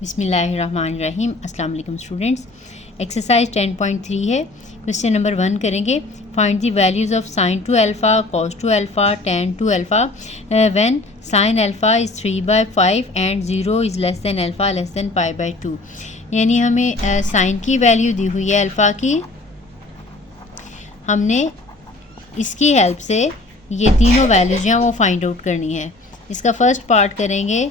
बिस्मिल्लाहिर्रहमानिर्रहीम। अस्सलाम वालेकुम स्टूडेंट्स। एक्सरसाइज 10.3 है। क्वेश्चन नंबर 1 करेंगे। Find the values of sine two alpha, cos two alpha, tan two alpha when sine alpha is 3/5 and 0 is less than alpha less than π/2। यानी हमें sign की value दी हुई है अल्फ़ा की, हमने इसकी हेल्प से ये तीनों वैल्यूज जो हैं वो फाइंड आउट करनी है। इसका फर्स्ट पार्ट करेंगे,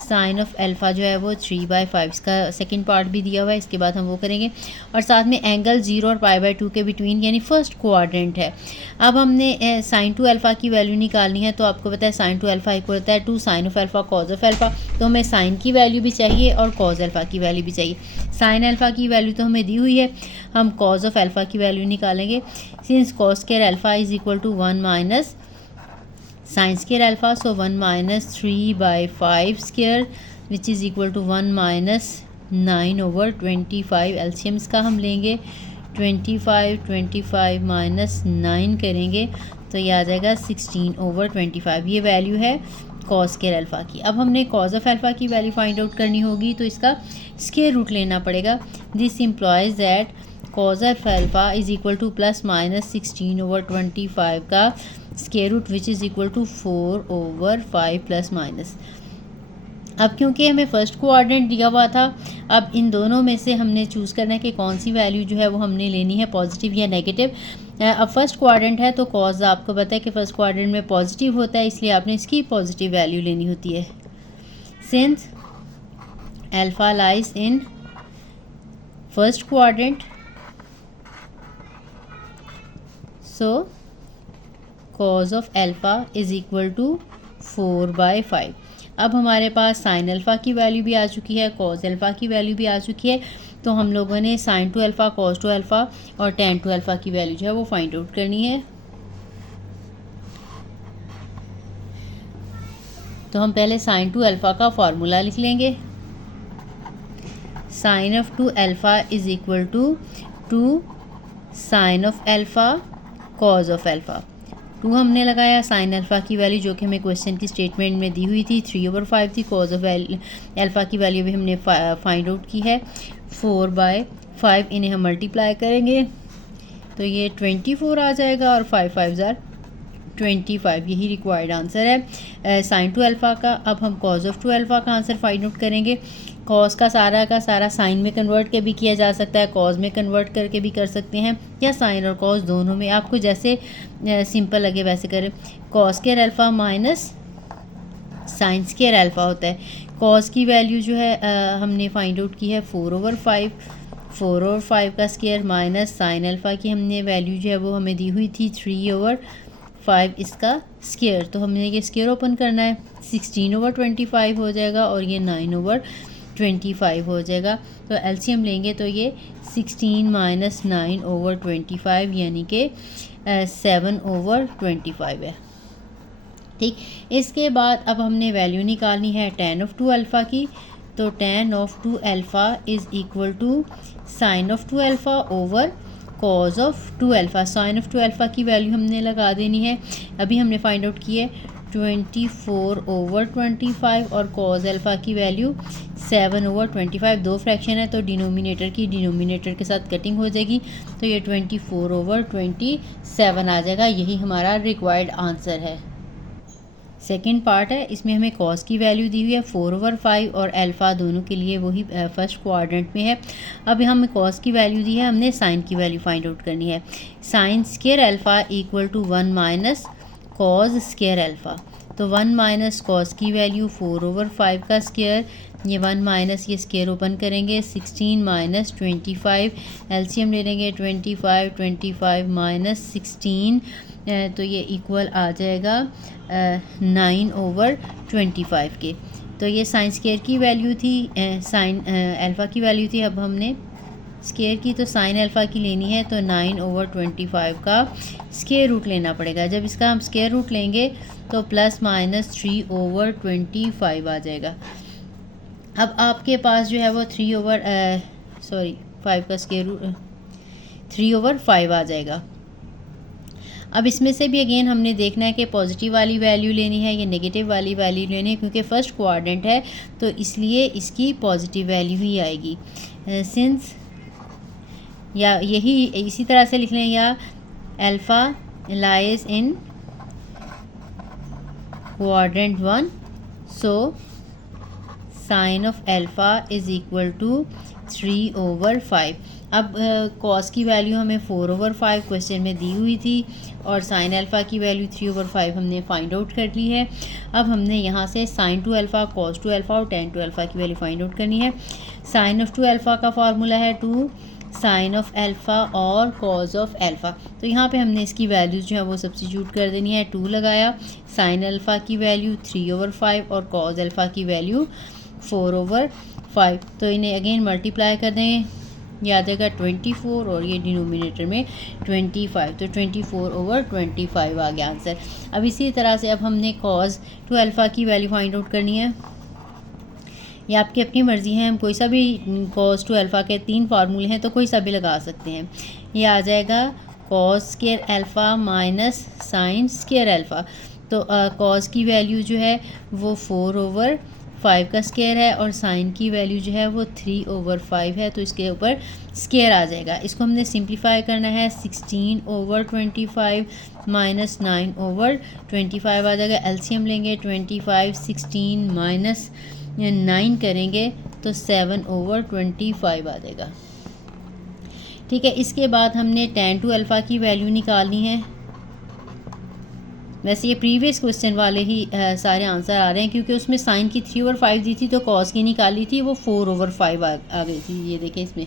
साइन ऑफ अल्फ़ा जो है वो 3/5, इसका सेकंड पार्ट भी दिया हुआ है, इसके बाद हम वो करेंगे। और साथ में एंगल 0 और π/2 के बिटवीन यानी फर्स्ट क्वाड्रेंट है। अब हमने साइन टू अल्फ़ा की वैल्यू निकालनी है, तो आपको पता है साइन टू अल्फ़ा इक्वल होता है 2 sine of alpha cos of alpha. तो हमें साइन की वैल्यू भी चाहिए और कॉज अल्फ़ा की वैल्यू भी चाहिए। साइन अल्फ़ा की वैल्यू तो हमें दी हुई है, हम कॉज ऑफ अल्फ़ा की वैल्यू निकालेंगे। Since cos square alpha is equal to 1 minus sine square alpha, so 1 minus 3/5 square which is equal to 1 minus 9/25। LCMs का हम लेंगे 25 माइनस 9 करेंगे तो ये आ जाएगा 16/25। ये वैल्यू है कॉस स्क्वायर अल्फ़ा की। अब हमने कॉज ऑफ अल्फ़ा की वैल्यू फाइंड आउट करनी होगी, तो इसका स्क्वायर रूट लेना पड़ेगा। This implies that cos of alpha is equal to plus minus 16/25 का square root which is equal to 4/5 plus minus. अब क्योंकि हमें फर्स्ट क्वाड्रेंट दिया हुआ था, अब इन दोनों में से हमने चूज़ करना है कि कौन सी वैल्यू जो है वो हमने लेनी है, पॉजिटिव या नेगेटिव। अब फर्स्ट क्वाड्रेंट है तो कॉज आपको पता है कि फर्स्ट क्वाड्रेंट में पॉजिटिव होता है, इसलिए आपने इसकी पॉजिटिव वैल्यू लेनी होती है। Since alpha lies in first quadrant, so cos of alpha is equal to 4/5। अब हमारे पास साइन अल्फ़ा की वैल्यू भी आ चुकी है, कॉज अल्फ़ा की वैल्यू भी आ चुकी है, तो हम लोगों ने sign two alpha, cos two alpha और टेन टू अल्फ़ा की वैल्यू जो है वो फाइंड आउट करनी है। तो हम पहले साइन टू अल्फ़ा का फार्मूला लिख लेंगे। Sine of two alpha is equal to sine of alpha cos of alpha. 2 हमने लगाया, साइन अल्फ़ा की वैल्यू जो कि हमें क्वेश्चन की स्टेटमेंट में दी हुई थी 3/5 थी। कॉज ऑफ अल्फ़ा की वैल्यू भी हमने फाइंड आउट की है 4/5। इन्हें हम मल्टीप्लाई करेंगे तो ये 24 आ जाएगा और 5 5 ज़ार 25, यही रिक्वायर्ड आंसर है साइन टू अल्फ़ा का। अब हम कॉज ऑफ टू अल्फ़ा का आंसर फाइंड आउट करेंगे। कॉज का सारा साइन में कन्वर्ट के भी किया जा सकता है, कॉज में कन्वर्ट करके भी कर सकते हैं, या साइन और कॉज दोनों में, आपको जैसे सिंपल लगे वैसे करें। Cos square alpha minus sine square alpha होता है। कॉज की वैल्यू जो है हमने फाइंड आउट की है 4/5, 4/5 का स्क्वायर माइनस साइन अल्फ़ा की हमने वैल्यू जो है वो हमें दी हुई थी 3/5 इसका स्क्वायर। तो हमने ये स्क्वायर ओपन करना है, 16/25 हो जाएगा और ये 9/25 हो जाएगा। तो एलसीएम लेंगे तो ये 16 माइनस 9/25 यानी कि 7/25 है। ठीक, इसके बाद अब हमने वैल्यू निकालनी है टेन ऑफ टू अल्फ़ा की। तो tan of two alpha is equal to sine of two alpha over cos of two alpha. Sine of two alpha की वैल्यू हमने लगा देनी है, अभी हमने फाइंड आउट की है 24/25 और कॉज अल्फ़ा की वैल्यू 7/25। 2 फ्रैक्शन है तो डिनोमिनेटर की डिनोमिनेटर के साथ कटिंग हो जाएगी, तो ये 24/27 आ जाएगा। यही हमारा रिक्वायर्ड आंसर है। सेकेंड पार्ट है, इसमें हमें कॉस की वैल्यू दी हुई है 4/5 और अल्फ़ा दोनों के लिए वही फर्स्ट क्वाड्रेंट में है। अब हमें कॉस की वैल्यू दी है, हमने साइन की वैल्यू फाइंड आउट करनी है। Sine square alpha equal to 1 minus cos square alpha. तो 1 माइनस कॉस की वैल्यू 4/5 का स्क्वायर, ये 1 माइनस ये स्क्वायर ओपन करेंगे 16 माइनस 25, एलसीएम ले लेंगे 25 माइनस 16, तो ये इक्वल आ जाएगा 9/25 के। तो ये साइन स्क्वायर की वैल्यू थी, साइन अल्फ़ा की वैल्यू थी। अब हमने स्क्वायर की तो साइन अल्फ़ा की लेनी है, तो 9/25 का स्क्वायर रूट लेना पड़ेगा। जब इसका हम स्क्वायर रूट लेंगे तो प्लस माइनस 3/25 आ जाएगा। अब आपके पास जो है वो 5 का स्क्वायर रूट 3/5 आ जाएगा। अब इसमें से भी अगेन हमने देखना है कि पॉजिटिव वाली वैल्यू लेनी है या नेगेटिव वाली वैल्यू लेनी है, क्योंकि फर्स्ट क्वाड्रेंट है तो इसलिए इसकी पॉजिटिव वैल्यू ही आएगी। सिंस या यही इसी तरह से लिख लें, या alpha lies in quadrant 1, so sine of alpha is equal to 3/5। अब कॉस की वैल्यू हमें 4/5 क्वेश्चन में दी हुई थी और साइन अल्फ़ा की वैल्यू 3/5 हमने फाइंड आउट कर ली है। अब हमने यहाँ से sign two alpha, cos two alpha और टेन टू अल्फ़ा की वैल्यू फाइंड आउट करनी है। साइन ऑफ टू अल्फ़ा का फार्मूला है 2 साइन ऑफ अल्फ़ा और कॉस ऑफ अल्फ़ा। तो यहाँ पे हमने इसकी वैल्यूज़ जो है वो सब्स्टिट्यूट कर देनी है। 2 लगाया, साइन अल्फ़ा की वैल्यू 3/5 और कॉस अल्फ़ा की वैल्यू 4/5। तो इन्हें अगेन मल्टीप्लाई कर दें, ये आ जाएगा 24 और ये डिनोमिनेटर में 25, तो 24/25 आ गया आंसर। अब इसी तरह से अब हमने कॉस टू अल्फ़ा की वैल्यू फाइंड आउट करनी है। ये आपकी अपनी मर्ज़ी है, हम कोई सा भी कॉस टू अल्फ़ा के 3 फार्मूले हैं तो कोई सा भी लगा सकते हैं। ये आ जाएगा cos square alpha minus sine square alpha. तो कॉस की वैल्यू जो है वो 4/5 का स्क्वायर है और साइन की वैल्यू जो है वो 3/5 है, तो इसके ऊपर स्क्वायर आ जाएगा। इसको हमने सिंप्लीफाई करना है, 16/25 माइनस 9/25 आ जाएगा। एलसीएम लेंगे, 25 16 माइनस 9 करेंगे तो 7/25 आ जाएगा। ठीक है, इसके बाद हमने tan टू अल्फ़ा की वैल्यू निकालनी है। वैसे ये प्रीवियस क्वेश्चन वाले ही सारे आंसर आ रहे हैं, क्योंकि उसमें साइन की 3/5 दी थी तो कॉस की निकाली थी, वो 4/5 आ गई थी। ये देखें,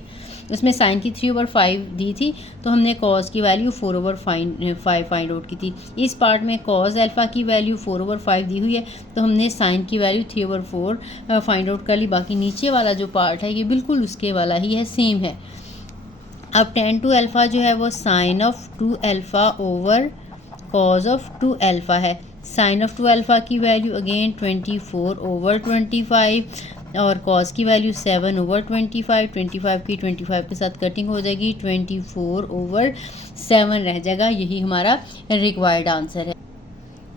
उसमें साइन की 3/5 दी थी तो हमने कॉस की वैल्यू 4/5 फाइंड आउट की थी। इस पार्ट में कॉस अल्फ़ा की वैल्यू 4/5 दी हुई है तो हमने साइन की वैल्यू 3/4 फाइंड आउट कर ली। बाकी नीचे वाला जो पार्ट है ये बिल्कुल उसके वाला ही है, सेम है। अब tan टू अल्फ़ा जो है वो sine of 2 alpha over cos of 2 alpha है। साइन ऑफ 2 अल्फ़ा की वैल्यू अगेन 24/25 और कॉस की वैल्यू 7/25। 25 की 25 के साथ कटिंग हो जाएगी, 24/7 रह जाएगा। यही हमारा रिक्वायर्ड आंसर है।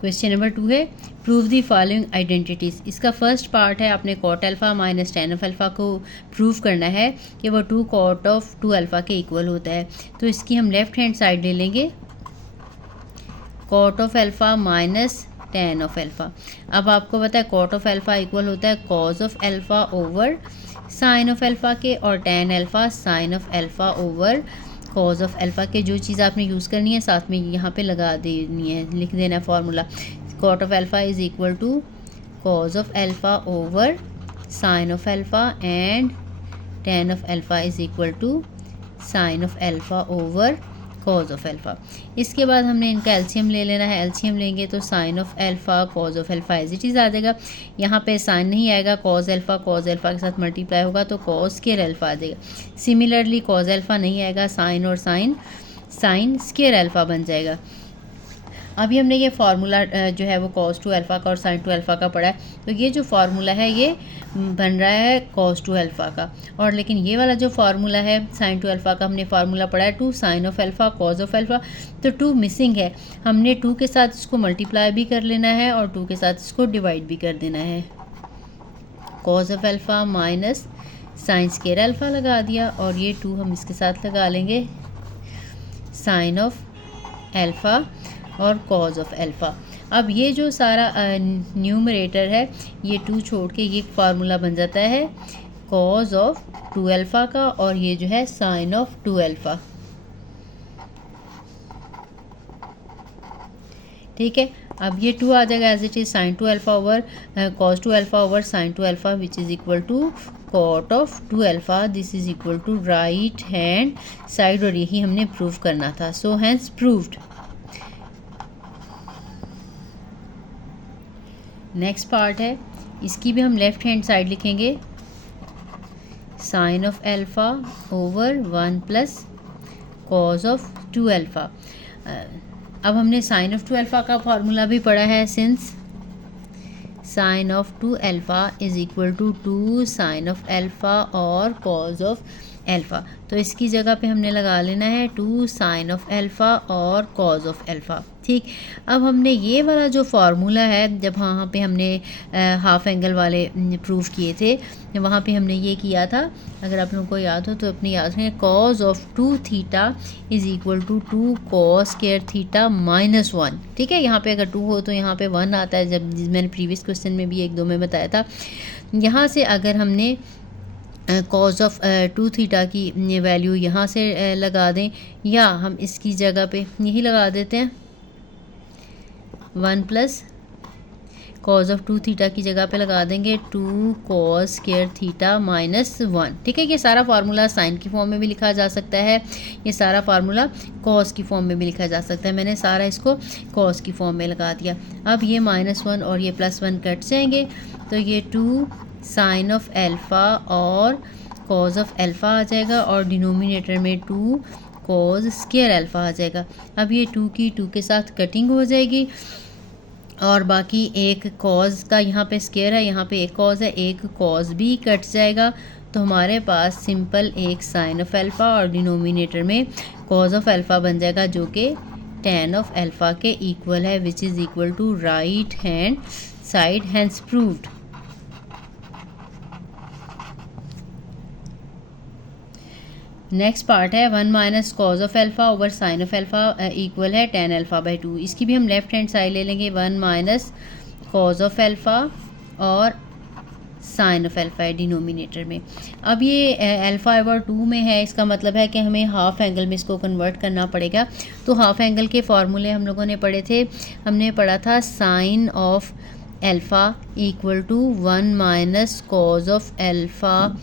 क्वेश्चन नंबर 2 है, प्रूव दी फॉलोइंग आइडेंटिटीज़। इसका फर्स्ट पार्ट है, आपने cot alpha minus tan of alpha को प्रूव करना है कि वो 2 कॉट ऑफ 2 अल्फ़ा के इक्वल होता है। तो इसकी हम लेफ़्ट हैंड साइड ले लेंगे, cot of alpha minus tan of alpha. अब आपको पता है कॉट ऑफ अल्फ़ा इक्वल होता है cos of alpha over sine of alpha के, और tan alpha sine of alpha over cos of alpha के। जो चीज़ आपने यूज़ करनी है साथ में यहाँ पे लगा देनी है, लिख देना है formula. Cot of alpha is equal to cos of alpha over sine of alpha and tan of alpha is equal to sine of alpha over cos of alpha. इसके बाद हमने इनका एलसीएम ले लेना है। एलसीएम लेंगे तो sine of alpha cos of alpha as it is आ जाएगा। यहाँ पे साइन नहीं आएगा, कॉज अल्फ़ा के साथ मल्टीप्लाई होगा तो कॉज स्क्वायर अल्फ़ा आ जाएगा। सिमिलरली कॉज अल्फ़ा नहीं आएगा, साइन और साइन स्क्वायर अल्फ़ा बन जाएगा। अभी हमने ये फार्मूला जो है वो कॉस टू अल्फ़ा का और साइन टू अल्फ़ा का पढ़ा है, तो ये जो फार्मूला है ये बन रहा है कॉस टू अल्फ़ा का। और लेकिन ये वाला जो फार्मूला है साइन टू अल्फ़ा का, हमने फार्मूला पढ़ा है 2 sine of alpha cos of alpha, तो 2 मिसिंग है। हमने 2 के साथ इसको मल्टीप्लाई भी कर लेना है और 2 के साथ इसको डिवाइड भी कर देना है। Cos of alpha minus sine square alpha लगा दिया और ये 2 हम इसके साथ लगा लेंगे, साइन ऑफ अल्फ़ा और कॉज ऑफ अल्फ़ा। अब ये जो सारा न्यूमरेटर है ये 2 छोड़ के ये फार्मूला बन जाता है कॉज ऑफ 2 अल्फ़ा का, और ये जो है साइन ऑफ 2 अल्फ़ा। ठीक है, अब ये 2 आ जाएगा as it is sine two alpha over cos two alpha over sine two alpha which is equal to cot of 2 alpha. This is equal to right hand side, और यही हमने prove करना था। So hence proved. Next part है, इसकी भी हम left hand side लिखेंगे, sine of alpha over 1 plus cos of 2 alpha. अब हमने साइन ऑफ 2 अल्फ़ा का फार्मूला भी पढ़ा है, since sine of 2 alpha is equal to 2 sine of alpha और कॉज ऑफ अल्फ़ा। तो इसकी जगह पे हमने लगा लेना है 2 साइन ऑफ अल्फ़ा और कॉज ऑफ अल्फ़ा। ठीक, अब हमने ये वाला जो फार्मूला है, जब वहाँ पे हमने हाफ एंगल वाले प्रूफ किए थे, वहाँ पे हमने ये किया था, अगर आप लोगों को याद हो तो अपनी याद रखें, cos of 2 theta is equal to 2 cos square theta minus 1। ठीक है, यहाँ पे अगर 2 हो तो यहाँ पे 1 आता है, जब मैंने प्रीवियस क्वेश्चन में भी 1-2 में बताया था। यहाँ से अगर हमने कॉज ऑफ 2 थीटा की वैल्यू यहाँ से लगा दें, या हम इसकी जगह पे यही लगा देते हैं 1 प्लस कॉज ऑफ 2 थीटा की जगह पे लगा देंगे 2 कॉस स्क्वायर थीटा माइनस 1। ठीक है, ये सारा फार्मूला साइन की फॉर्म में भी लिखा जा सकता है, ये सारा फार्मूला कॉस की फॉर्म में भी लिखा जा सकता है। मैंने सारा इसको कॉस की फॉर्म में लगा दिया। अब ये -1 और ये +1 कट जाएंगे, तो ये 2 साइन ऑफ अल्फ़ा और कॉज ऑफ अल्फ़ा आ जाएगा, और डिनोमिनेटर में 2 कॉज स्क्वायर अल्फ़ा आ जाएगा। अब ये 2 की 2 के साथ कटिंग हो जाएगी, और बाकी एक कॉज का यहाँ पे स्क्वायर है, यहाँ पे एक कॉज है, एक कॉज भी कट जाएगा। तो हमारे पास सिंपल एक साइन ऑफ अल्फ़ा और डिनोमिनेटर में कॉज ऑफ अल्फ़ा बन जाएगा, जो कि tan ऑफ अल्फ़ा के इक्वल है, which is equal to right hand side, hence proved. Next part है 1 minus cos of alpha over sine of alpha equal है tan अल्फ़ा बाई 2। इसकी भी हम लेफ्ट हैंड साइड ले लेंगे, 1 माइनस कॉज ऑफ अल्फ़ा और साइन ऑफ अल्फ़ा है denominator में। अब ये अल्फ़ा ओवर 2 में है, इसका मतलब है कि हमें हाफ एंगल में इसको कन्वर्ट करना पड़ेगा। तो हाफ एंगल के फार्मूले हम लोगों ने पढ़े थे, हमने पढ़ा था sine of alpha equal to 1 minus cos of alpha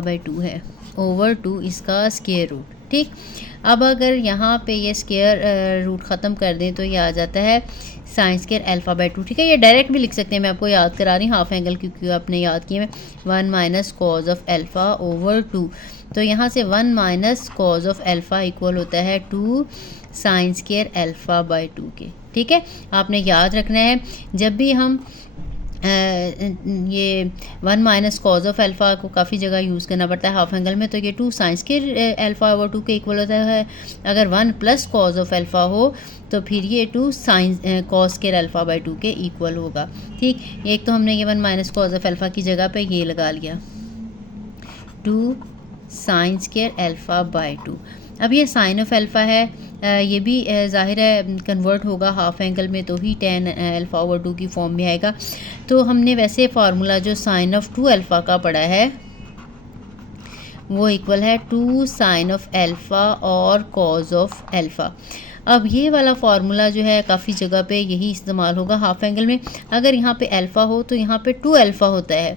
by 2 है, ओवर 2 इसका स्क्वायर रूट। ठीक, अब अगर यहाँ पे ये स्क्वायर रूट ख़त्म कर दें तो ये आ जाता है साइन स्क्वायर अल्फ़ा बाई 2। ठीक है, ये डायरेक्ट भी लिख सकते हैं, मैं आपको याद करा रही हूँ हाफ एंगल, क्योंकि आपने याद किए। 1 minus cos of alpha over 2, तो यहाँ से 1 minus cos of alpha equal होता है 2 साइन स्क्वायर अल्फ़ा बाई 2 के। ठीक है, आपने याद रखना है, जब भी हम ये 1 माइनस कॉज ऑफ अल्फ़ा को काफ़ी जगह यूज़ करना पड़ता है हाफ एंगल में, तो ये 2 साइन स्क्वायर अल्फ़ा ओवर 2 के इक्वल होता है। अगर 1 प्लस कॉज ऑफ अल्फ़ा हो तो फिर ये 2 sine cos square alpha by 2 के इक्वल होगा। ठीक, एक तो हमने ये 1 माइनस कॉज ऑफ अल्फ़ा की जगह पे ये लगा लिया 2 साइन स्क्वायर अल्फ़ा बाई 2। अब ये साइन ऑफ अल्फ़ा है, ये भी ज़ाहिर है कन्वर्ट होगा हाफ एंगल में, तो ही tan अल्फ़ा ओवर 2 की फॉर्म में आएगा। तो हमने वैसे फार्मूला जो साइन ऑफ 2 अल्फ़ा का पढ़ा है, वो इक्वल है 2 साइन ऑफ अल्फ़ा और कॉज ऑफ अल्फ़ा। अब ये वाला फार्मूला जो है काफ़ी जगह पे यही इस्तेमाल होगा हाफ एंगल में। अगर यहाँ पे अल्फ़ा हो तो यहाँ पे 2 अल्फ़ा होता है,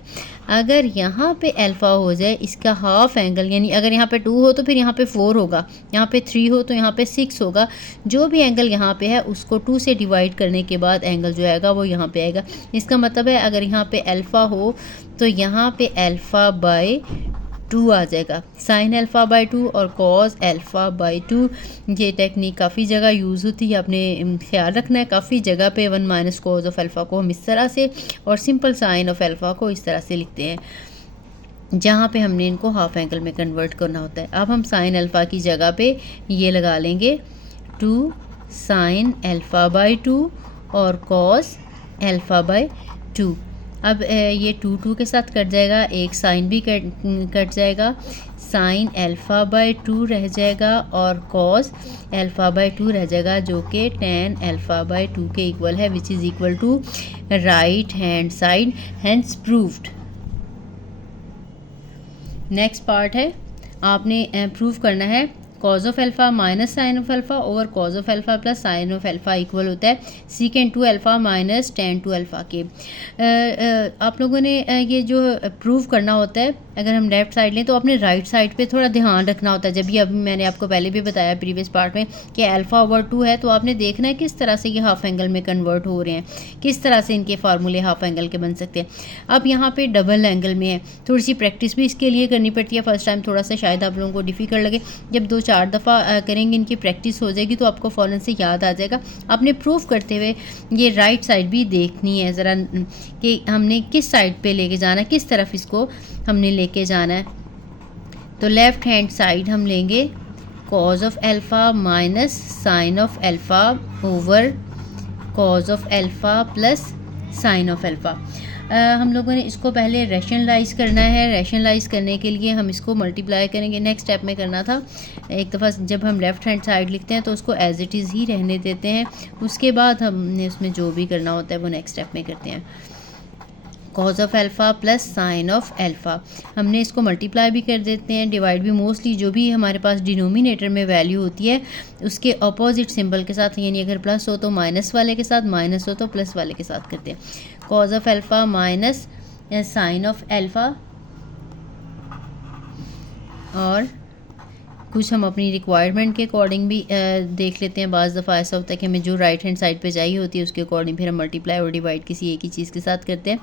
अगर यहाँ पे अल्फ़ा हो जाए इसका हाफ एंगल, यानी अगर यहाँ पे 2 हो तो फिर यहाँ पे 4 होगा, यहाँ पे 3 हो तो यहाँ पे 6 होगा। जो भी एंगल यहाँ पे है उसको 2 से डिवाइड करने के बाद एंगल जो आएगा वो यहाँ पे आएगा। इसका मतलब है अगर यहाँ पे अल्फ़ा हो तो यहाँ पे अल्फ़ा बाई 2 आ जाएगा, साइन अल्फ़ा बाई 2 और कॉस अल्फ़ा बाई 2। ये टेक्निक काफ़ी जगह यूज़ होती है, आपने ख्याल रखना है। काफ़ी जगह पे 1 माइनस कॉस ऑफ अल्फ़ा को हम इस तरह से और सिंपल साइन ऑफ अल्फ़ा को इस तरह से लिखते हैं, जहाँ पे हमने इनको हाफ एंगल में कन्वर्ट करना होता है। अब हम साइन अल्फ़ा की जगह पे ये लगा लेंगे 2 साइन अल्फ़ा बाई 2 और कॉस अल्फ़ा बाई 2। अब ये 2 के साथ कट जाएगा, एक साइन भी कट जाएगा, साइन अल्फ़ा बाई 2 रह जाएगा और कॉस अल्फ़ा बाई 2 रह जाएगा, जो कि tan अल्फ़ा बाई 2 के इक्वल है, which is equal to right hand side, hence proved. Next part है, आपने प्रूव करना है cos of alpha minus sine of alpha over cos of alpha plus sine of alpha equal होता है secant 2 alpha minus tan 2 alpha के। आप लोगों ने ये जो प्रूव करना होता है, अगर हम लेफ़्ट साइड लें तो अपने राइट साइड पे थोड़ा ध्यान रखना होता है। जब भी अभी मैंने आपको पहले भी बताया प्रीवियस पार्ट में कि अल्फ़ा ओवर 2 है, तो आपने देखना है किस तरह से ये हाफ एंगल में कन्वर्ट हो रहे हैं, किस तरह से इनके फार्मूले हाफ एंगल के बन सकते हैं। अब यहाँ पे डबल एंगल में है, थोड़ी सी प्रैक्टिस भी इसके लिए करनी पड़ती है। फर्स्ट टाइम थोड़ा सा शायद आप लोगों को डिफ़िकल्ट लगे, जब 2-4 4 दफ़ा करेंगे, इनकी प्रैक्टिस हो जाएगी तो आपको फ़ौरन से याद आ जाएगा। आपने प्रूफ करते हुए ये राइट साइड भी देखनी है ज़रा कि हमने किस साइड पे लेके जाना है, किस तरफ इसको हमने लेके जाना है। तो लेफ़्ट हैंड साइड हम लेंगे cos of alpha minus sine of alpha over cos of alpha plus sine of alpha. हम लोगों ने इसको पहले रैशनलाइज़ करना है। रैशनलाइज़ करने के लिए हम इसको मल्टीप्लाई करेंगे। नेक्स्ट स्टेप में करना था, एक दफ़ा जब हम लेफ़्ट हैंड साइड लिखते हैं तो उसको एज इट इज़ ही रहने देते हैं, उसके बाद हमने उसमें जो भी करना होता है वो नेक्स्ट स्टेप में करते हैं। Cos of alpha plus sine of alpha, हमने इसको मल्टीप्लाई भी कर देते हैं, डिवाइड भी। मोस्टली जो भी हमारे पास डिनोमिनेटर में वैल्यू होती है उसके अपोजिट सिंबल के साथ, यानी अगर प्लस हो तो माइनस वाले के साथ, माइनस हो तो प्लस वाले के साथ करते हैं। Cos of alpha minus sine of alpha, और कुछ हम अपनी रिक्वायरमेंट के अकॉर्डिंग भी देख लेते हैं। बाज़ दफ़ा ऐसा होता है कि हमें जो राइट हैंड साइड पे चाहिए होती है उसके अकॉर्डिंग फिर हम मल्टीप्लाई और डिवाइड किसी एक ही चीज़ के साथ करते हैं।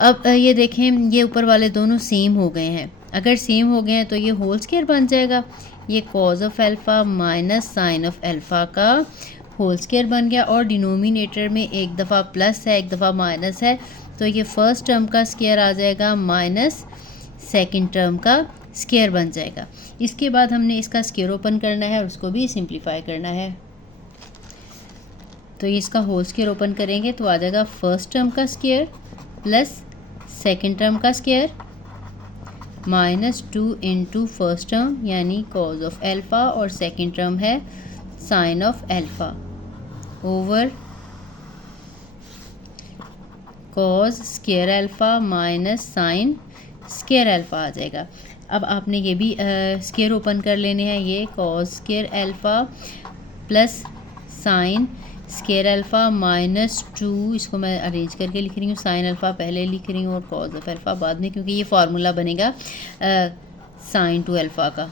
अब ये देखें, ये ऊपर वाले दोनों सेम हो गए हैं। अगर सेम हो गए हैं तो ये होल स्क्वायर बन जाएगा। ये cos of alpha minus sine of alpha का होल स्क्वायर बन गया, और डिनोमिनेटर में एक दफ़ा प्लस है, एक दफ़ा माइनस है, तो ये फर्स्ट टर्म का स्क्वायर आ जाएगा माइनस सेकंड टर्म का स्क्वायर बन जाएगा। इसके बाद हमने इसका स्क्वायर ओपन करना है और उसको भी सिंप्लीफाई करना है। तो ये इसका होल स्क्वायर ओपन करेंगे तो आ जाएगा फर्स्ट टर्म का स्क्वायर प्लस सेकंड टर्म का square minus 2 into first term यानी कॉज ऑफ एल्फ़ा, और सेकंड टर्म है sine of alpha over cos square alpha minus sine square alpha आ जाएगा। अब आपने ये भी स्क्वायर ओपन कर लेने हैं। ये cause square alpha plus sine square alpha minus 2, इसको मैं अरेंज करके लिख रही हूँ, साइन अल्फ़ा पहले लिख रही हूँ और कॉज ऑफ एल्फ़ा बाद में, क्योंकि ये फार्मूला बनेगा साइन टू एल्फ़ा का।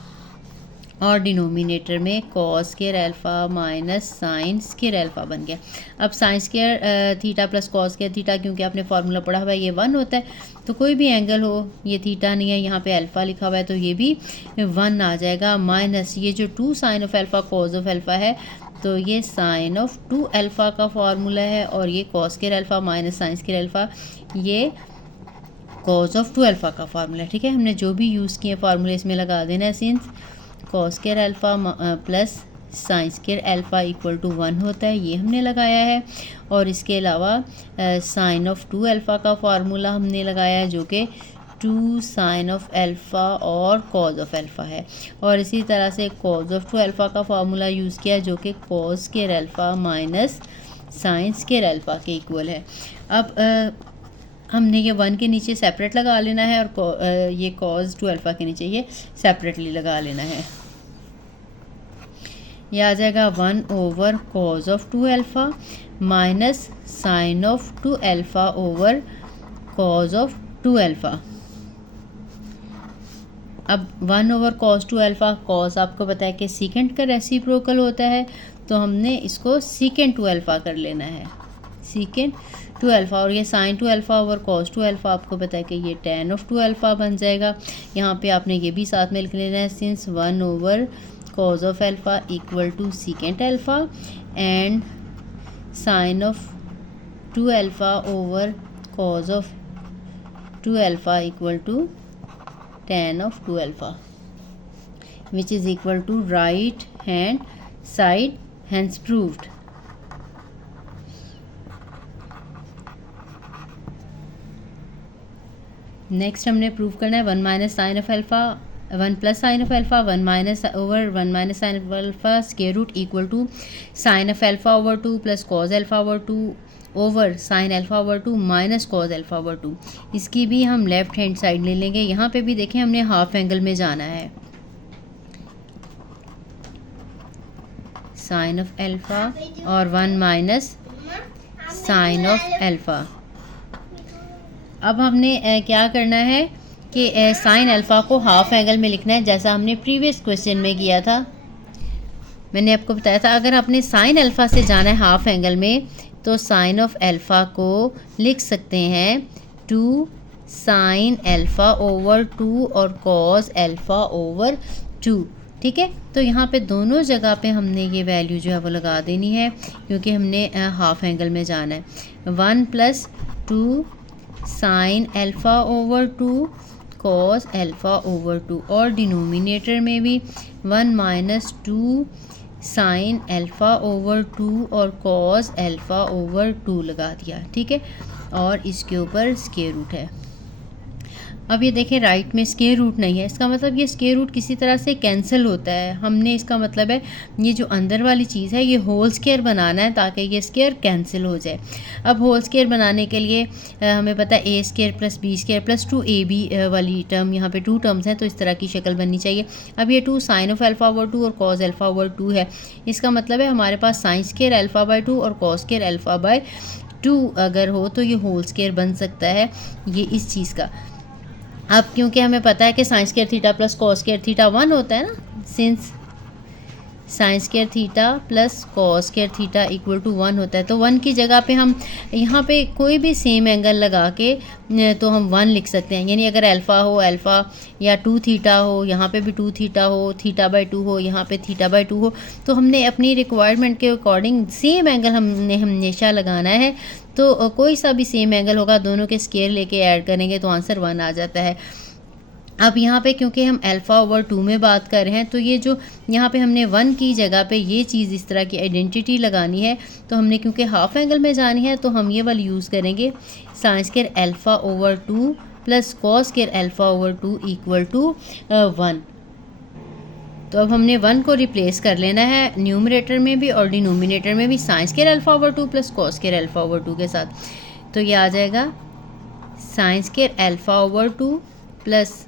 और डिनोमिनेटर में cos square alpha minus sine square alpha बन गया। अब sine square theta plus cos square theta, क्योंकि आपने फार्मूला पढ़ा हुआ है ये 1 होता है, तो कोई भी एंगल हो, ये थीटा नहीं है, यहाँ पे अल्फ़ा लिखा हुआ है तो ये भी 1 आ जाएगा, माइनस ये जो 2 sine of alpha cos of alpha है तो ये साइन ऑफ 2 एल्फ़ा का फार्मूला है, और ये cos square alpha minus sine square alpha ये कॉज ऑफ 2 एल्फ़ा का फार्मूला है। ठीक है, हमने जो भी यूज़ किए फार्मूले इसमें लगा देना है। Since cos square alpha plus sine square alpha equal to 1 होता है, ये हमने लगाया है। और इसके अलावा साइन ऑफ 2 एल्फ़ा का फार्मूला हमने लगाया है जो कि 2 साइन ऑफ एल्फ़ा और कॉज ऑफ एल्फ़ा है। और इसी तरह से कॉज ऑफ 2 एल्फ़ा का फार्मूला यूज़ किया जो कि cause square alpha minus sine square alpha के इक्वल है। अब हमने ये 1 के नीचे सेपरेट लगा लेना है, और ये कॉज 2 एल्फ़ा के नीचे ये सेपरेटली लगा लेना है। यह आ जाएगा 1 over cos of 2 alpha minus sine of 2 alpha over cos of 2 alpha. अब 1 ओवर कॉज 2 एल्फ़ा, कॉज आपको पता है कि सीकेंट का रेसिप्रोकल होता है, तो हमने इसको सीकेंट 2 एल्फ़ा कर लेना है, सीकेंट 2 एल्फ़ा। और ये sine 2 alpha over cos 2 alpha आपको पता है कि ये tan ऑफ 2 एल्फ़ा बन जाएगा। यहाँ पे आपने ये भी साथ में लिख लेना है, since 1 over cos of alpha equal to secant alpha and sine of 2 alpha over cos of 2 alpha equal to tan of 2 alpha, which is equal to right hand side, hence proved. Next हमने prove करना है 1 minus sine of alpha 1 plus sine of alpha 1 minus over 1 minus sine of alpha square root equal to sine of alpha over 2 plus cos alpha over 2 over sine alpha over 2 minus cos alpha over 2। इसकी भी हम left hand side ले लेंगे। यहाँ पे भी देखें हमने हाफ एंगल में जाना है, साइन ऑफ एल्फ़ा और 1 माइनस साइन ऑफ एल्फ़ा। अब हमने क्या करना है कि साइन एल्फ़ा को हाफ एंगल में लिखना है, जैसा हमने प्रीवियस क्वेश्चन में किया था। मैंने आपको बताया था अगर आपने साइन एल्फ़ा से जाना है हाफ एंगल में तो साइन ऑफ एल्फ़ा को लिख सकते हैं 2 साइन एल्फ़ा ओवर 2 और कॉस एल्फ़ा ओवर 2। ठीक है। तो यहाँ पे दोनों जगह पे हमने ये वैल्यू जो है वो लगा देनी है, क्योंकि हमने हाफ एंगल में जाना है। 1 + 2 sin α/2 cos α/2, और डिनोमिनेटर में भी 1 - 2 sin α/2 और cos α/2 लगा दिया, ठीक है। और इसके ऊपर स्क्वायर रूट है। अब ये देखें राइट में स्क्वायर रूट नहीं है, इसका मतलब ये स्क्वायर रूट किसी तरह से कैंसिल होता है। हमने इसका मतलब है ये जो अंदर वाली चीज़ है ये होल स्क्वायर बनाना है ताकि ये स्क्वायर कैंसिल हो जाए। अब होल स्क्वायर बनाने के लिए हमें पता है a² + b² + 2ab वाली टर्म, यहाँ पे 2 टर्म्स हैं तो इस तरह की शक्ल बननी चाहिए। अब ये 2 sin α/2 और cos α/2 है, इसका मतलब है हमारे पास sin² α/2 और cos² α/2 अगर हो तो ये होल स्क्वायर बन सकता है ये इस चीज़ का। अब क्योंकि हमें पता है कि sin² थीटा + cos² थीटा 1 होता है ना, since sin² theta + cos² theta = 1 होता है, तो 1 की जगह पे हम यहाँ पे कोई भी सेम एंगल लगा के तो हम 1 लिख सकते हैं। यानी अगर अल्फ़ा हो अल्फ़ा, या 2 थीटा हो, यहाँ पे भी 2 थीटा हो, θ/2 हो, यहाँ पे θ/2 हो, तो हमने अपनी रिक्वायरमेंट के अकॉर्डिंग सेम एंगल हमने हमेशा लगाना है। तो कोई सा भी सेम एंगल होगा, दोनों के स्क्वायर लेके ऐड करेंगे तो आंसर 1 आ जाता है। अब यहाँ पे क्योंकि हम α/2 में बात कर रहे हैं, तो ये जो यहाँ पे हमने 1 की जगह पे ये चीज़ इस तरह की आइडेंटिटी लगानी है, तो हमने क्योंकि हाफ एंगल में जानी है तो हम ये वाली यूज़ करेंगे sin² α/2 + cos² α/2 = 1। तो अब हमने 1 को रिप्लेस कर लेना है न्यूमरेटर में भी और डिनोमिनेटर में भी sin² α/2 + cos² α/2 के साथ। तो ये आ जाएगा sin² α/2 +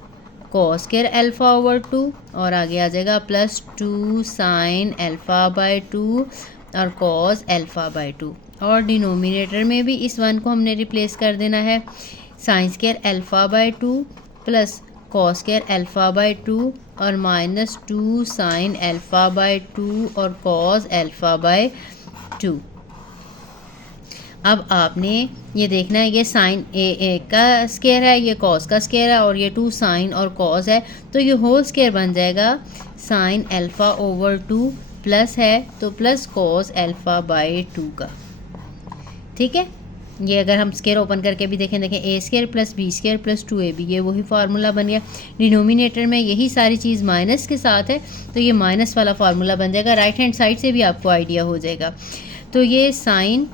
cos² α/2 और आगे आ जाएगा +2 sin α/2 और cos α/2, और डिनोमिनेटर में भी इस 1 को हमने रिप्लेस कर देना है sin² α/2 + cos² α/2 और -2 sin α/2 और cos α/2। अब आपने ये देखना है ये साइन ए का स्क्वायर है, ये कॉस का स्क्वायर है, और ये 2 साइन और कॉस है, तो ये होल स्क्वायर बन जाएगा sin α/2 प्लस है तो प्लस cos α/2 का, ठीक है। ये अगर हम स्क्वायर ओपन करके भी देखें a² + b² + 2ab, ये वही फार्मूला बन गया। डिनोमिनेटर में यही सारी चीज़ माइनस के साथ है तो ये माइनस वाला फार्मूला बन जाएगा। राइट हैंड साइड से भी आपको आइडिया हो जाएगा। तो ये sin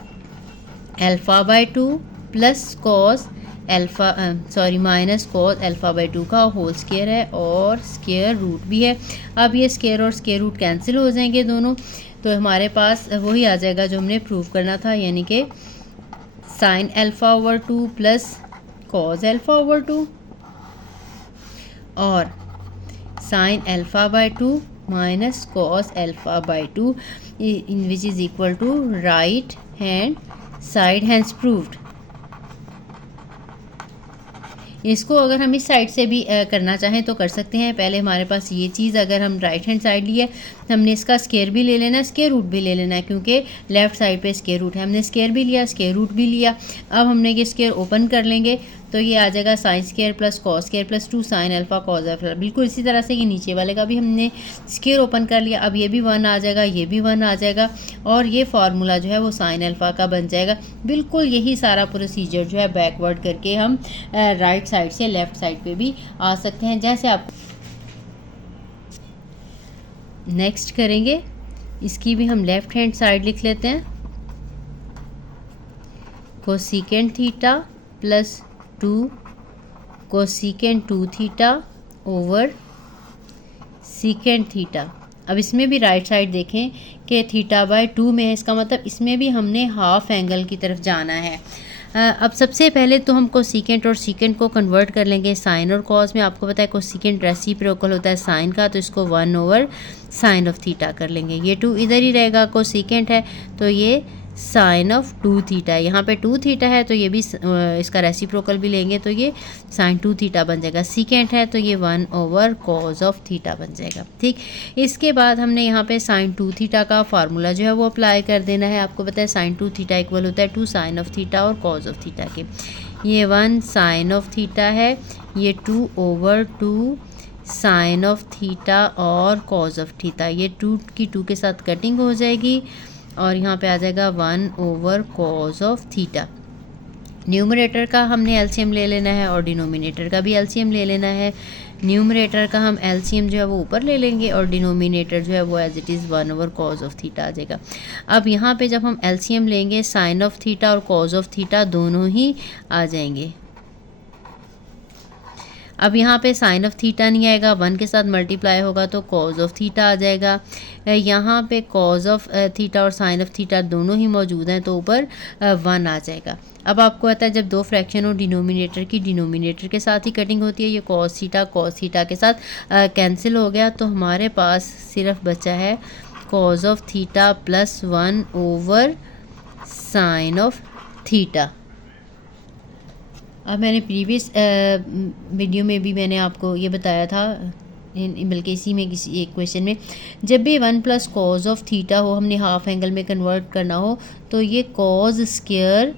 α/2 प्लस cos -cos α/2 का होल स्क्वायर है और स्क्वायर रूट भी है। अब ये स्क्वायर और स्क्वायर रूट कैंसिल हो जाएंगे दोनों, तो हमारे पास वही आ जाएगा जो हमने प्रूव करना था, यानी कि sin α/2 प्लस cos α/2 और sin α/2 minus cos α/2 which is equal to right hand side hence proved. इसको अगर हम इस साइड से भी करना चाहें तो कर सकते हैं। पहले हमारे पास ये चीज़ अगर हम राइट हैंड साइड ली है, हमने इसका स्क्वायर भी ले लेना है, स्क्वायर रूट भी ले लेना है, क्योंकि लेफ़्ट साइड पे स्क्वायर रूट है। हमने स्क्वायर भी लिया, स्क्वायर रूट भी लिया। अब हमने ये स्क्वायर ओपन कर लेंगे तो ये आ जाएगा sin² + cos² + 2 sin α cos α। बिल्कुल इसी तरह से ये नीचे वाले का भी हमने स्क्वायर ओपन कर लिया। अब ये भी 1 आ जाएगा, ये भी 1 आ जाएगा, और ये फार्मूला जो है वो sin α का बन जाएगा। बिल्कुल यही सारा प्रोसीजर जो है बैकवर्ड करके हम राइट साइड से लेफ़्ट साइड पे भी आ सकते हैं, जैसे आप नेक्स्ट करेंगे। इसकी भी हम लेफ़्ट हैंड साइड लिख लेते हैं, cosecant theta plus 2 cosecant 2 theta over secant theta. अब इसमें भी राइट साइड देखें कि θ/2 में है, इसका मतलब इसमें भी हमने हाफ एंगल की तरफ जाना है। अब सबसे पहले तो हम कोसेकेंट और सीकेंट को कन्वर्ट कर लेंगे साइन और कॉस में। आपको पता है कोसेकेंट रेसिप्रोकल होता है साइन का, तो इसको 1/sin ऑफ थीटा कर लेंगे। ये 2 इधर ही रहेगा, कोसेकेंट है तो ये sin ऑफ 2 थीटा है। यहाँ पे 2 थीटा है तो ये भी इसका रेसिप्रोकल भी लेंगे तो ये sin 2 थीटा बन जाएगा। सीकेंट है तो ये 1/cos ऑफ थीटा बन जाएगा, ठीक। इसके बाद हमने यहाँ पे sin 2 थीटा का फार्मूला जो है वो अप्लाई कर देना है। आपको पता है sin 2 थीटा इक्वल होता है 2 sin ऑफ थीटा और cos ऑफ थीटा के। ये 1 sin ऑफ थीटा है, ये 2/2 साइन ऑफ थीटा और कॉज ऑफ थीटा, ये 2 की 2 के साथ कटिंग हो जाएगी और यहाँ पे आ जाएगा 1 over cos of theta. Numerator का हमने एलसीएम ले लेना है और डिनोमिनेटर का भी एलसीएम ले लेना है। न्यूमरेटर का हम एलसीएम जो है वो ऊपर ले लेंगे और डिनोमिनेटर जो है वो as it is 1 over cos of theta आ जाएगा। अब यहाँ पे जब हम एलसीएम लेंगे साइन ऑफ थीटा और कॉज ऑफ थीटा दोनों ही आ जाएंगे। अब यहाँ पे साइन ऑफ थीटा नहीं आएगा, 1 के साथ मल्टीप्लाई होगा तो कॉज ऑफ थीटा आ जाएगा। यहाँ पे कॉज ऑफ थीटा और साइन ऑफ थीटा दोनों ही मौजूद हैं तो ऊपर 1 आ जाएगा। अब आपको पता है जब दो फ्रैक्शन हो डिनोमिनेटर की डिनोमिनेटर के साथ ही कटिंग होती है। ये कॉस थीटा के साथ कैंसिल हो गया तो हमारे पास सिर्फ बचा है cos of theta plus 1 over sine of theta. अब मैंने प्रीवियस वीडियो में भी मैंने आपको ये बताया था, बल्कि इसी में किसी एक क्वेश्चन में, जब भी 1 प्लस कॉज ऑफ थीटा हो हमने हाफ एंगल में कन्वर्ट करना हो तो ये cause square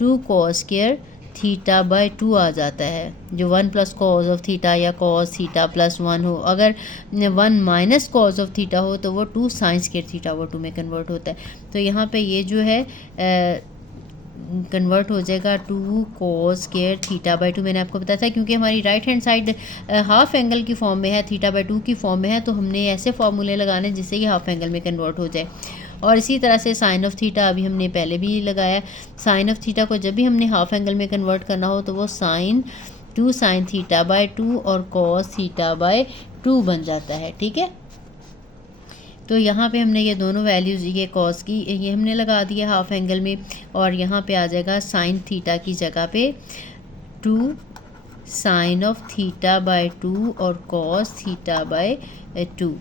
2 cause square theta by 2 आ जाता है। जो 1 प्लस कॉज ऑफ थीटा या कॉज थीटा प्लस 1 हो, अगर 1 माइनस कॉज ऑफ थीटा हो तो वो 2 साइन स्क्वायर थीटा वो 2 में कन्वर्ट होता है। तो यहाँ पे ये जो है कन्वर्ट हो जाएगा 2 कॉस स्क्वायर थीटा बाई 2। मैंने आपको बताया था क्योंकि हमारी right hand side half angle की फॉर्म में है, थीटा बाई 2 की फॉर्म में है, तो हमने ऐसे फार्मूले लगाने जिससे ये हाफ एंगल में कन्वर्ट हो जाए। और इसी तरह से साइन ऑफ थीटा अभी हमने पहले भी लगाया। साइन ऑफ थीटा को जब भी हमने हाफ एंगल में कन्वर्ट करना हो तो वो टू साइन थीटा बाई 2 और कॉस थीटा बाई 2 बन जाता है। ठीक है, तो यहाँ पे हमने ये दोनों वैल्यूज़, ये कॉस की ये हमने लगा दिया हाफ एंगल में और यहाँ पे आ जाएगा साइन थीटा की जगह पे 2 साइन ऑफ थीटा बाय 2 और कॉस थीटा बाय 2।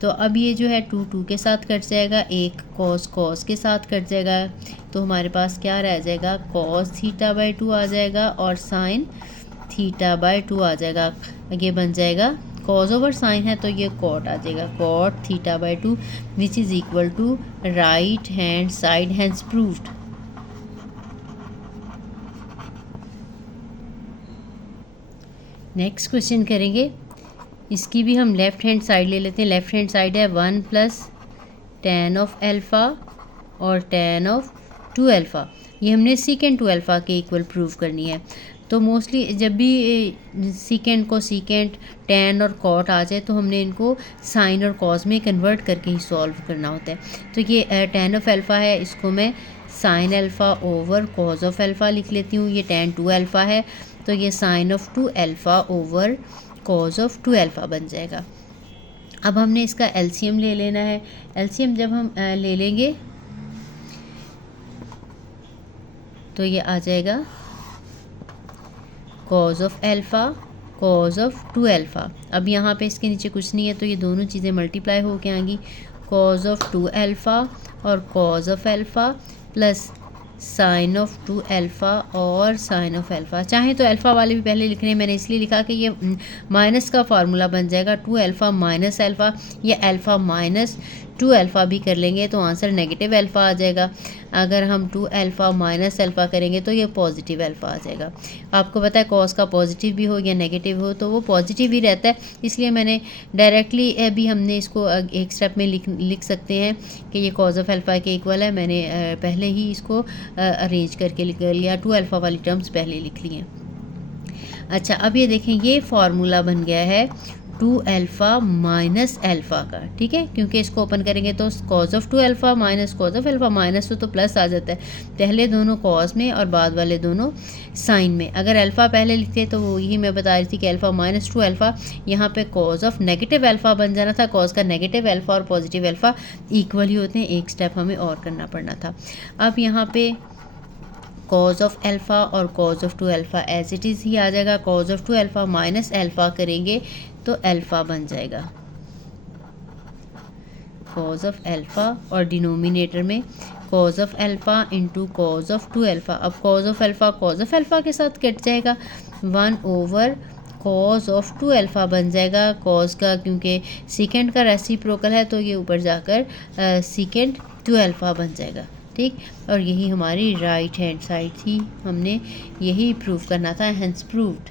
तो अब ये जो है 2 के साथ कट जाएगा, एक कॉस के साथ कट जाएगा, तो हमारे पास क्या रह जाएगा कॉस थीटा बाय 2 आ जाएगा और साइन थीटा बाय 2 आ जाएगा। ये बन जाएगा कॉज ओवर साइन है तो ये कॉट आ जाएगा, cot theta by 2 which is equal to right hand side hence proved. Next question करेंगे, इसकी भी हम लेफ़्ट हैंड साइड ले लेते हैं। लेफ़्ट हैंड साइड है 1 प्लस tan ऑफ एल्फ़ा और tan ऑफ 2 अल्फ़ा। ये हमने सीकेंड 2 अल्फ़ा के इक्वल प्रूव करनी है। तो मोस्टली जब भी सीकेंड को सीकेंड tan और कॉट आ जाए तो हमने इनको साइन और कॉस में कन्वर्ट करके ही सॉल्व करना होता है। तो ये tan ऑफ अल्फ़ा है, इसको मैं sine alpha over cos of alpha लिख लेती हूँ। ये tan 2 अल्फ़ा है तो ये sine of 2 alpha over cos of 2 alpha बन जाएगा। अब हमने इसका एलसीएम ले लेना है। एलसीएम जब हम ले लेंगे तो ये आ जाएगा cos of alpha cos of 2 alpha. अब यहाँ पे इसके नीचे कुछ नहीं है तो ये दोनों चीज़ें मल्टीप्लाई होके आएंगी, कॉज ऑफ 2 अल्फ़ा और cos of alpha plus sine of 2 alpha और साइन ऑफ अल्फ़ा। चाहे तो अल्फ़ा वाले भी पहले लिखने हैं, मैंने इसलिए लिखा कि ये माइनस का फार्मूला बन जाएगा 2 अल्फ़ा माइनस अल्फ़ा, या अल्फ़ा माइनस 2 अल्फ़ा भी कर लेंगे तो आंसर नेगेटिव अल्फ़ा आ जाएगा। अगर हम 2 अल्फ़ा माइनस अल्फ़ा करेंगे तो ये पॉजिटिव अल्फ़ा आ जाएगा। आपको पता है कॉस का पॉजिटिव भी हो या नेगेटिव हो तो वो पॉजिटिव ही रहता है, इसलिए मैंने डायरेक्टली भी हमने इसको एक स्टेप में लिख सकते हैं कि ये कॉज ऑफ अल्फ़ा के इक्वल है। मैंने पहले ही इसको अरेंज करके लिख लिया, 2 अल्फ़ा वाली टर्म्स पहले लिख ली हैं। अच्छा, अब ये देखें ये फार्मूला बन गया है 2 अल्फ़ा माइनस अल्फ़ा का। ठीक है, क्योंकि इसको ओपन करेंगे तो cause of 2 alpha minus cos of alpha, minus तो प्लस आ जाता है, पहले दोनों कॉज में और बाद वाले दोनों साइन में। अगर अल्फ़ा पहले लिखते तो वो यही मैं बता रही थी कि अल्फ़ा माइनस 2 अल्फ़ा, यहाँ पे कॉज ऑफ नेगेटिव अल्फ़ा बन जाना था। कॉज का नेगेटिव अल्फ़ा और पॉजिटिव अल्फ़ा इक्वल ही होते हैं, एक स्टेप हमें और करना पड़ना था। अब यहाँ पे कॉज ऑफ अल्फ़ा और cos of 2 alpha as it is ही आ जाएगा। Cos of 2 alpha minus alpha करेंगे तो अल्फ़ा बन जाएगा, कॉज ऑफ अल्फ़ा, और डिनोमिनेटर में cos of alpha into cos of 2 alpha. अब कॉज ऑफ अल्फ़ा के साथ कट जाएगा, 1 ओवर कॉज ऑफ 2 अल्फ़ा बन जाएगा। कॉज का क्योंकि सीकेंड का रेसिप्रोकल है तो ये ऊपर जाकर सीकेंड 2 अल्फ़ा बन जाएगा। ठीक, और यही हमारी राइट हैंड साइड थी, हमने यही प्रूव करना था, हेंस प्रूव्ड।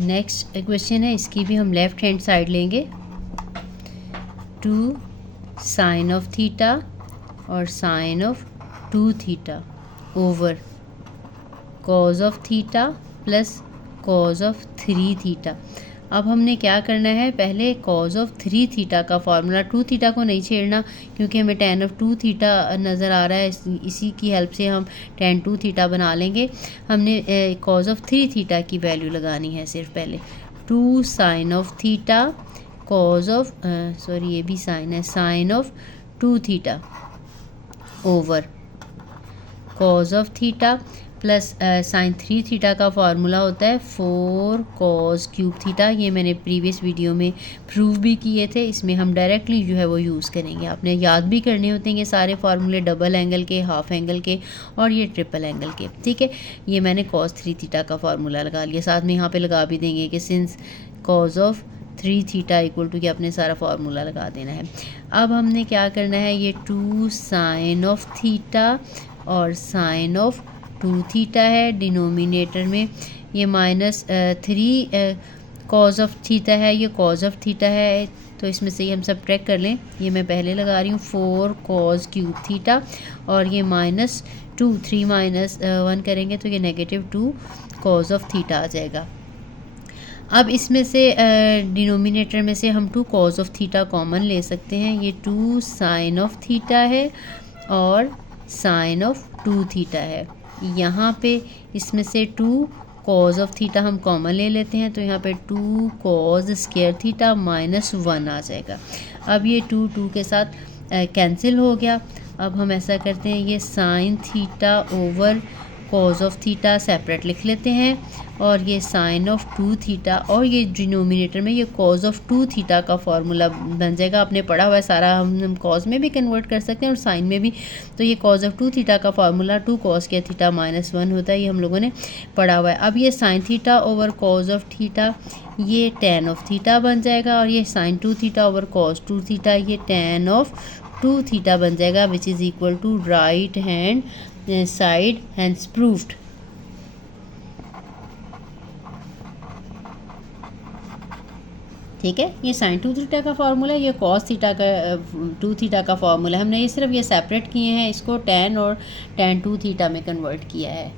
नेक्स्ट क्वेश्चन है, इसकी भी हम लेफ्ट हैंड साइड लेंगे। 2 साइन ऑफ थीटा और sine of 2 theta over cos of theta plus cos of 3 theta. अब हमने क्या करना है, पहले कॉज ऑफ 3 थीटा का फार्मूला, 2 थीटा को नहीं छेड़ना क्योंकि हमें tan ऑफ 2 थीटा नज़र आ रहा है, इसी की हेल्प से हम tan 2 थीटा बना लेंगे। हमने कॉज ऑफ 3 थीटा की वैल्यू लगानी है सिर्फ पहले। 2 sine of theta cos of sorry ये भी साइन है, sine of 2 theta over cos of theta plus sine 3 theta का फार्मूला होता है 4 कॉस क्यूब थीटा। ये मैंने प्रीवियस वीडियो में प्रूव भी किए थे, इसमें हम डायरेक्टली जो है वो यूज़ करेंगे। आपने याद भी करने होते हैं ये सारे फार्मूले, डबल एंगल के, हाफ एंगल के और ये ट्रिपल एंगल के। ठीक है, ये मैंने कॉस 3 थीटा का फार्मूला लगा लिया, साथ में यहाँ पे लगा भी देंगे कि since cos of 3 theta equal to कि आपने सारा फार्मूला लगा देना है। अब हमने क्या करना है, ये 2 साइन ऑफ थीटा और साइन ऑफ 2 थीटा है, डिनोमिनेटर में ये माइनस 3 कॉज ऑफ थीटा है, ये कॉज ऑफ थीटा है, तो इसमें से हम सब्ट्रैक्ट कर लें। ये मैं पहले लगा रही हूँ 4 कॉज क्यूब थीटा और ये -2, 3 - 1 करेंगे तो ये -2 कॉज ऑफ थीटा आ जाएगा। अब इसमें से डिनोमिनेटर में से हम 2 कॉज ऑफ थीटा कॉमन ले सकते हैं। ये 2 साइन ऑफ थीटा है और साइन ऑफ 2 थीटा है। यहाँ पे इसमें से 2 कॉज ऑफ थीटा हम कॉमन ले लेते हैं, तो यहाँ पे 2 कॉज स्क्वायर थीटा -1 आ जाएगा। अब ये 2 के साथ कैंसिल हो गया। अब हम ऐसा करते हैं, ये sine theta over cos of theta separate लिख लेते हैं और ये साइन ऑफ 2 थीटा और ये डिनोमिनेटर में ये कॉज ऑफ 2 थीटा का फार्मूला बन जाएगा। आपने पढ़ा हुआ है सारा, हम कॉज में भी कन्वर्ट कर सकते हैं और साइन में भी। तो ये कॉज ऑफ 2 थीटा का फार्मूला 2 कॉस के थीटा -1 होता है, ये हम लोगों ने पढ़ा हुआ है। अब ये sine theta over cos of theta ये tan ऑफ थीटा बन जाएगा और ये sine 2 theta over cos 2 theta ये tan ऑफ 2 थीटा बन जाएगा, which is equal to right hand side hence proved. ठीक है, ये साइन 2 थीटा का फार्मूला है, ये कॉस थीटा का 2 थीटा का फार्मूला है। हमने ये सिर्फ ये सेपरेट किए हैं, इसको tan और tan 2 थीटा में कन्वर्ट किया है।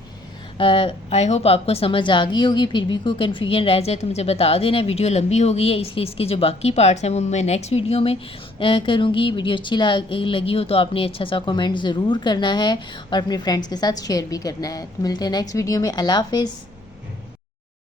आई होप आपको समझ आ गई होगी। फिर भी कोई कन्फ्यूजन रह जाए तो मुझे बता देना। वीडियो लंबी हो गई है इसलिए इसके जो बाकी पार्ट्स हैं वो मैं नेक्स्ट वीडियो में करूँगी। वीडियो अच्छी लगी हो तो आपने अच्छा सा कमेंट ज़रूर करना है और अपने फ्रेंड्स के साथ शेयर भी करना है। मिलते हैं नेक्स्ट वीडियो में। अल्लाह हाफ़िज़।